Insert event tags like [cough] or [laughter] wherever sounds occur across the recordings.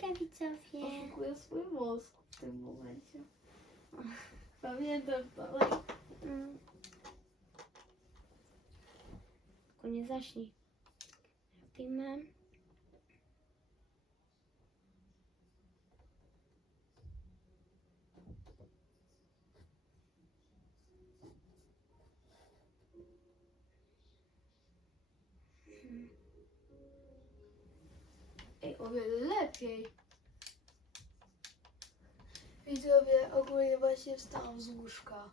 Hejka widzowie. Oszukuję swój mózg w tym momencie. [laughs] Pamiętam to. Mm. Tylko nie zaśnij. Robimy. O wiele lepiej. Widzowie, ogólnie właśnie wstałam z łóżka.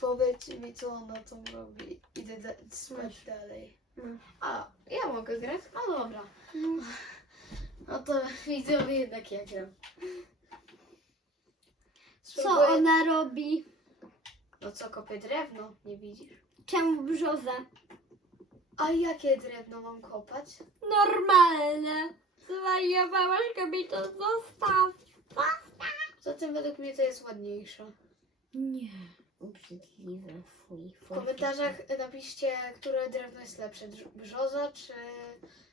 Powiedzcie mi, co ona tam robi. Idę da- spać dalej. No. A, ja mogę grać? No dobra. No. No to widzowie jednak ja gram. Co Spróbuję- ona robi? No co, kopię drewno? Nie widzisz? Czemu brzozę? A jakie drewno mam kopać? Normalne. Zwariowałaś kobieto, zostaw. Zatem według mnie to jest ładniejsze. Nie. Obrzydliwe, fuj, W fuj. komentarzach napiszcie, które drewno jest lepsze, drz- brzoza czy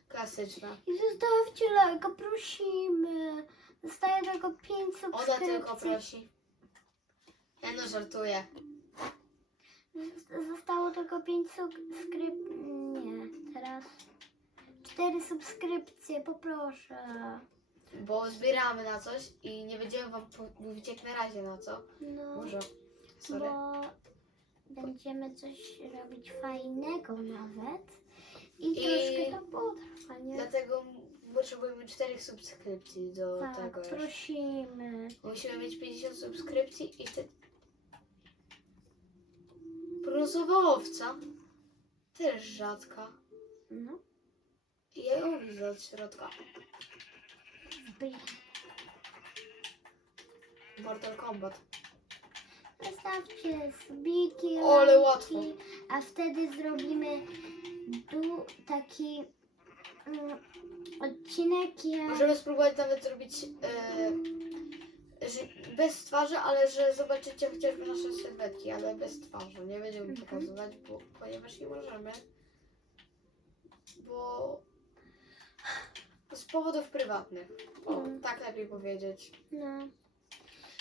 klasyczna. I zostawcie lajka, prosimy. Zostaje tylko 5 Ona subskrypcji. tylko prosi. Ja no żartuję. Zostało tylko 5 subskrypcji. Nie, teraz 4 subskrypcje, poproszę. Bo zbieramy na coś i nie będziemy wam po- mówić jak na razie na co. No, Może. Sorry. bo będziemy coś robić fajnego nawet. I, I- troszkę to potrwa, nie? Dlatego potrzebujemy czterech subskrypcji do Tak, tego. już. prosimy. Musimy mieć 50 subskrypcji i te... Brązowa owca. Też rzadka. No. Ja ją widzę od środka. Mortal Kombat. Zostawcie subiki, Ale lajki, łatwo. A wtedy zrobimy du taki mm, odcinek jak... Możemy spróbować nawet zrobić e, że bez twarzy, ale że zobaczycie chociażby nasze sylwetki, ale bez twarzy. Nie będziemy Mhm. pokazywać, bo, ponieważ nie możemy. Bo z powodów prywatnych. O, Mhm. tak lepiej powiedzieć. No.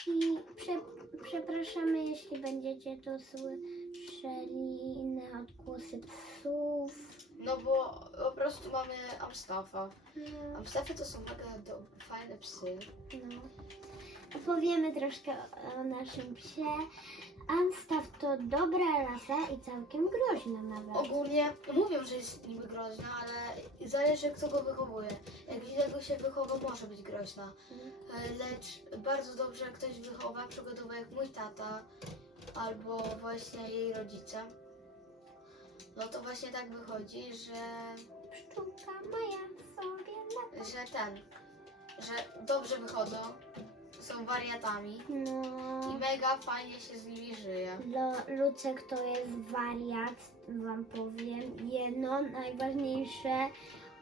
I prze, przepraszamy, jeśli będziecie tu słyszeli inne odgłosy psów. No bo po prostu mamy Amstaffa. No. Amstaffy to są mega do, fajne psy. no. Opowiemy troszkę o, o naszym psie. Amstaff to dobra rasa i całkiem groźna nawet. Ogólnie mówią, że jest niby groźna, ale zależy kto go wychowuje. Jak źle go się wychowa, może być groźna. E, Lecz bardzo dobrze jak ktoś wychowa, przykładowo jak mój tata albo właśnie jej rodzice. No to właśnie tak wychodzi, że, Pszczółka moja sobie lata. że ten, że dobrze wychodzą, są wariatami No. i mega fajnie się z nimi żyje. Lo, Lucek to jest wariat, wam powiem. Jedno, najważniejsze,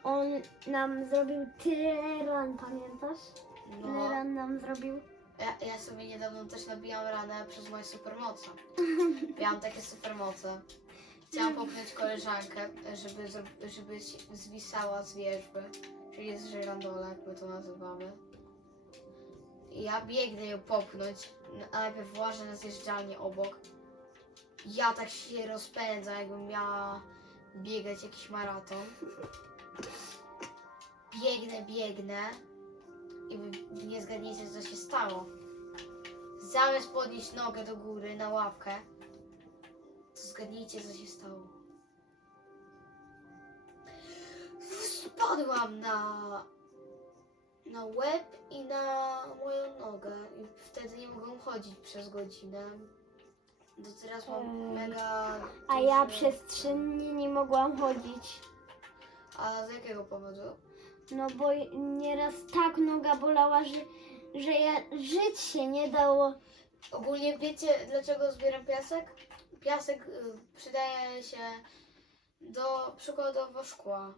on nam zrobił tyle ran, pamiętasz? Tyle No, ran nam zrobił. ja, ja sobie niedawno też nabijam ranę przez moje supermoce. [laughs] Miałam takie supermoce. Chciałam popchnąć koleżankę, żeby, zro- żeby zwisała z wierzby, czyli z żyrandola, jak my to nazywamy. Ja biegnę ją popchnąć, a najpierw włażę na zjeżdżalnię obok. Ja tak się rozpędzam, jakbym miała biegać jakiś maraton. Biegnę, biegnę i wy nie zgadniecie, co się stało. Zamiast podnieść nogę do góry na ławkę, to zgadnijcie, co się stało. Spadłam na, na łeb i na moją nogę. I wtedy nie mogłam chodzić przez godzinę. Do teraz mam Ej. mega. A ja duży- przez trzy dni nie mogłam chodzić. A z jakiego powodu? No bo nieraz tak noga bolała, że, że ja żyć się nie dało. Ogólnie wiecie, dlaczego zbieram piasek? Piasek y, przydaje się do przykładowo szkła.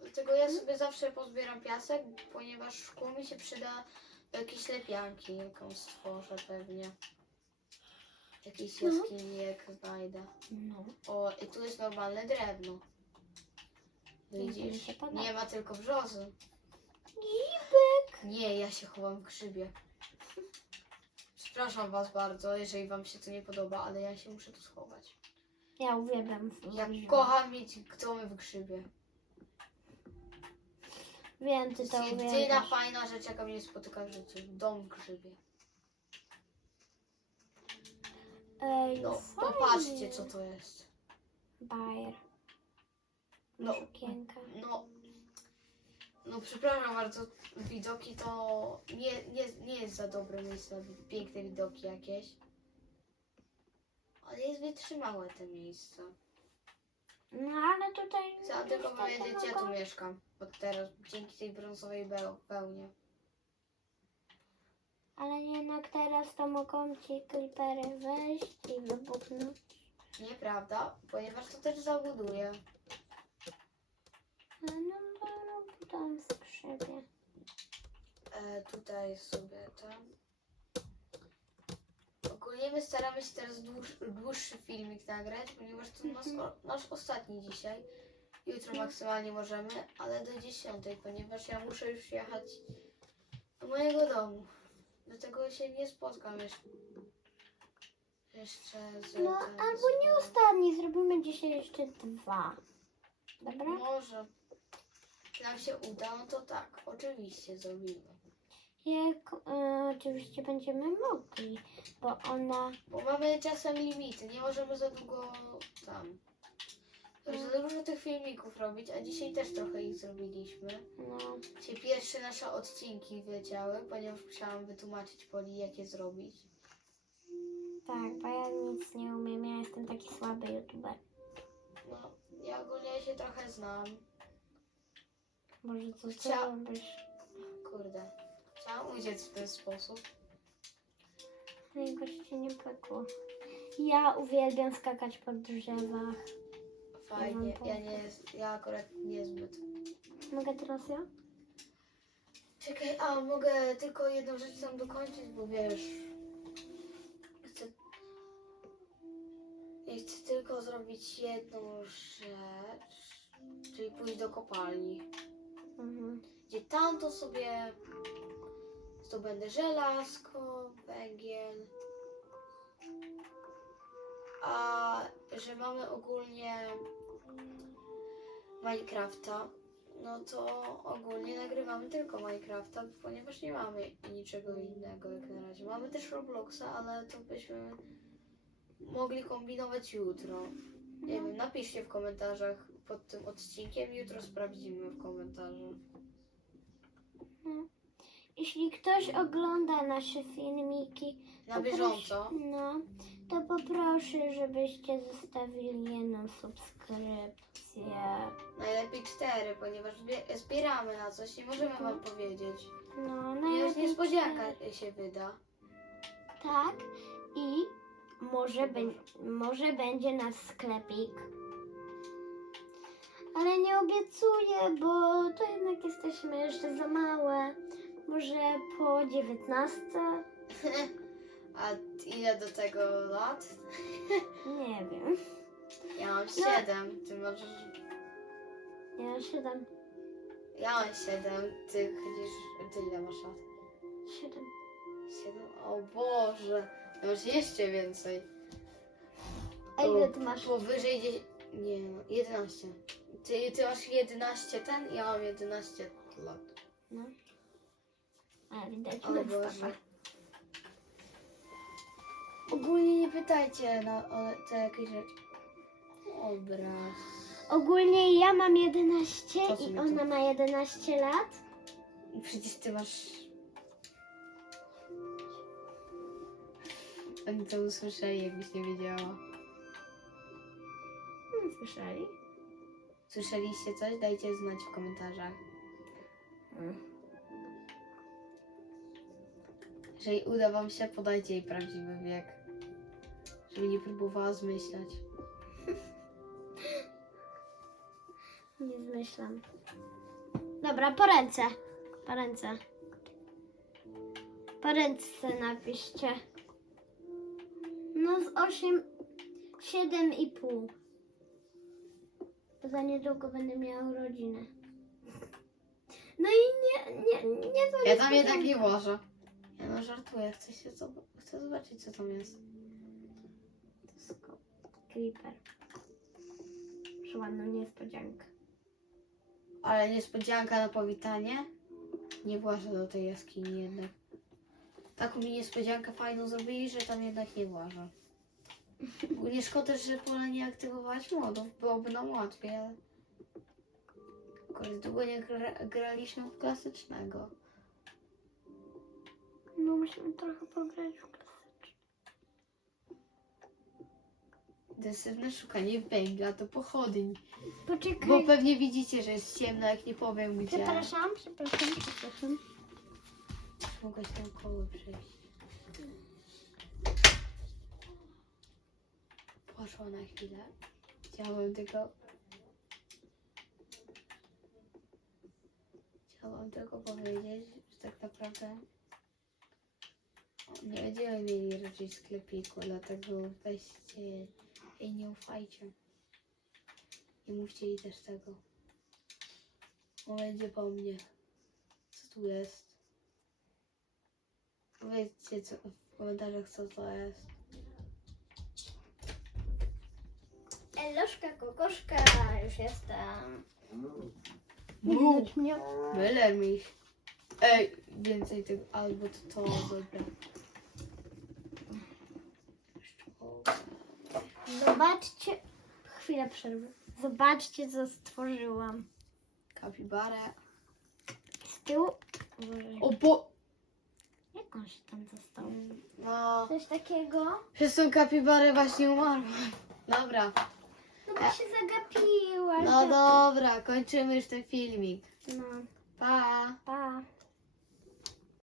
Dlatego ja sobie zawsze pozbieram piasek, ponieważ szkło mi się przyda do jakiejś lepianki, jaką stworzę pewnie. Jakiejś No. jaskini, jak znajdę. No. O, i tu jest normalne drewno. Widzisz? Nie ma tylko brzozy. Gibek! Nie, ja się chowam w grzybie. Przepraszam was bardzo, jeżeli wam się to nie podoba, ale ja się muszę tu schować. Ja uwielbiam Ja kocham mieć domy w grzybie. Wiem, ty To jedyna uwielbiasz. fajna rzecz, jaka mnie spotyka w życiu. Dom w grzybie. Ej, No, fajnie. popatrzcie co to jest. Bajer. No. No. No, no przepraszam bardzo, widoki to nie, nie, nie jest za dobre miejsce, na piękne widoki jakieś. Ale jest wytrzymałe te miejsce. No ale tutaj... Chciałam tylko niestety powiedzieć, ja tu mieszkam od teraz, dzięki tej brązowej beł-. Ale jednak teraz to mogą ci klipery wejść i wybuchnąć. Nieprawda, ponieważ to też zabuduje. No, no, no, no tam w skrzydle. E, tutaj sobie tam. Ogólnie my staramy się teraz dłuż, dłuższy filmik nagrać, ponieważ to nasz, Mhm. nasz ostatni dzisiaj. Jutro maksymalnie możemy, ale do 10, ponieważ ja muszę już jechać do mojego domu. Dlatego się nie spotkam jeszcze. Jeszcze z No tym, albo z- nie ostatni, zrobimy dzisiaj jeszcze dwa. Dobra? Może. Nam się uda, no to tak, oczywiście zrobimy. Jak e, oczywiście będziemy mogli, bo ona... Bo mamy czasem limity, nie możemy za długo tam. Za dużo tych filmików robić, a dzisiaj też trochę ich zrobiliśmy. No, Dzisiaj pierwsze nasze odcinki wleciały, ponieważ musiałam wytłumaczyć Poli, jak je zrobić. tak, bo ja nic nie umiem, ja jestem taki słaby youtuber. No, ja ogólnie się trochę znam. Może co Chcia- zrobisz? Kurde. Chciałam uciec w ten sposób. No i goście nie pekło. Ja uwielbiam skakać po drzewach. Fajnie. Ja nie jest, ja akurat niezbyt. Mogę teraz ja? Czekaj, a mogę tylko jedną rzecz tam dokończyć, bo wiesz. Chcę. Ja chcę tylko zrobić jedną rzecz, czyli pójść do kopalni. Mhm. Gdzie tam to zdobędę żelazko, węgiel. A że mamy ogólnie Minecrafta, no to ogólnie nagrywamy tylko Minecrafta, ponieważ nie mamy niczego innego jak na razie. Mamy też Robloxa, ale to byśmy mogli kombinować jutro. Nie wiem, napiszcie w komentarzach pod tym odcinkiem, jutro sprawdzimy w komentarzu. Jeśli ktoś ogląda nasze filmiki, Na bieżąco. No, to poproszę, żebyście zostawili jedną subskrypcję. Najlepiej cztery, ponieważ zbie- zbieramy na coś, nie możemy wam powiedzieć. No, Już najlepiej niespodzianka cztery. się wyda. Tak, i może, bę- może będzie nasz sklepik. Ale nie obiecuję, bo to jednak jesteśmy jeszcze za małe. Może po 19? [laughs] A ile do tego lat? [laughs] Nie wiem. Ja mam siedem, ty masz... Ja 7. Ja mam siedem, ty chodzisz... Ty ile masz lat? 7. Siedem? O Boże! To masz jeszcze więcej. A ile ty masz? Powyżej 10... Nie no, 11. Ty, ty masz 11 ten, ja mam 11 lat. No. A widać O Boże. Ogólnie nie pytajcie na o te jakieś rzeczy. Obraz. Ogólnie ja mam 11 Co w sumie i ona ma 11 lat. Przecież ty masz. Oni to usłyszeli, jakbyś nie wiedziała. Hmm, słyszeli? Słyszeliście coś? Dajcie znać w komentarzach. Jeżeli uda wam się, podajcie jej prawdziwy wiek. Żeby nie próbowała zmyślać. [laughs] Nie zmyślam. Dobra, po ręce. Po ręce. Po ręce napiszcie. No z 8, 7,5. Bo za niedługo będę miała urodziny. No i nie, nie, nie Ja tam jednak nie włożę. Ja no żartuję, chcę się zob- chcę zobaczyć co tam jest. To jest Creeper. Proszę ładną niespodziankę. Ale niespodzianka na powitanie. Nie włażę do tej jaskini jednak. Taką mi niespodziankę fajną zrobili, że tam jednak nie włażę. Nie szkoda, że pole nie aktywować modów. Byłoby nam łatwiej, ale... Kurde, długo nie gra graliśmy w klasycznego. Musimy trochę pograć w klasyczne. Intensywne szukanie węgla do pochodni. Poczekaj. Bo pewnie widzicie, że jest ciemno, jak nie powiem gdzie. Przepraszam, przepraszam, przepraszam. Mogłaś tam koło przejść. Poszła na chwilę. Chciałabym tylko... Chciałabym tylko powiedzieć, że tak naprawdę nie będziemy mieli raczej sklepiku, dlatego weźcie jej nie ufajcie. Nie mówcie jej też tego. Bo będzie po mnie. Co tu jest? Powiedzcie co, w komentarzach co to jest. Eloszka, kokoszka, już jestem. Widocznie. Byle mi. Ej, więcej tego, albo to to, dobra. Zobaczcie. Chwilę przerwy. Zobaczcie, co stworzyłam. Kapibarę. Z tyłu. Boże, O bo... Jak on się tam został? No, Coś takiego. przez tą kapibarę właśnie umarłam. Dobra, No bo się zagapiła. no dobra, kończymy już ten filmik. No, Pa! pa.